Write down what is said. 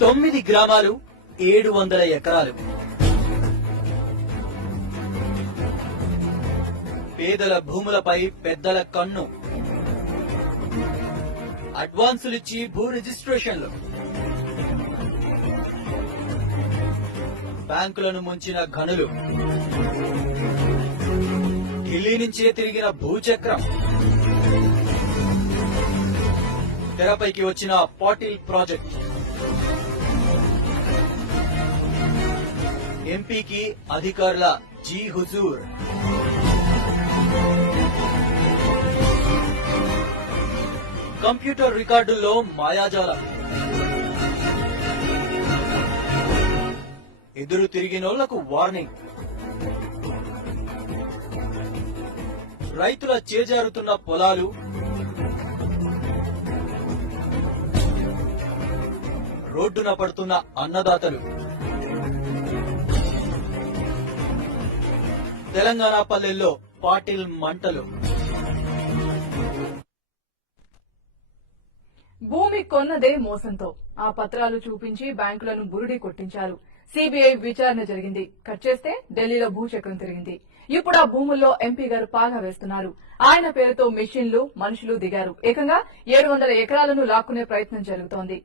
తొమ్మిది గ్రామాలు ఏడు వందల ఎకరాలు. పేదల భూములపై పెద్దల కన్ను. అడ్వాన్సులిచ్చి భూ రిజిస్ట్రేషన్లు. బ్యాంకులను ముంచిన ఘనులు. ఢిల్లీ నుంచే తిరిగిన భూచక్రం. తెరపైకి వచ్చిన పాటిల్ ప్రాజెక్ట్. ఎంపీకి అధికారుల జీ హుజూర్. కంప్యూటర్ రికార్డుల్లో మాయాజాలం. ఎదురు తిరిగినోళ్ళకు వార్నింగ్. రైతుల చేజారుతున్న పొలాలు. రోడ్డున పడుతున్న అన్నదాతలు. తెలంగాణ పల్లెల్లో పాటిల్ మంటలు. భూమి కొన్నదే మోసంతో ఆ పత్రాలు చూపించి బ్యాంకులను బురుడి కొట్టించారు. సిబిఐ విచారణ జరిగింది. కట్ చేస్తే ఢిల్లీలో భూచక్రం తిరిగింది. ఇప్పుడు ఆ భూముల్లో ఎంపీ గారు పాగా వేస్తున్నారు. ఆయన పేరుతో మిషన్లు మనుషులు దిగారు. ఏకంగా ఏడు వందల ఎకరాలను లాక్కునే ప్రయత్నం జరుగుతోంది.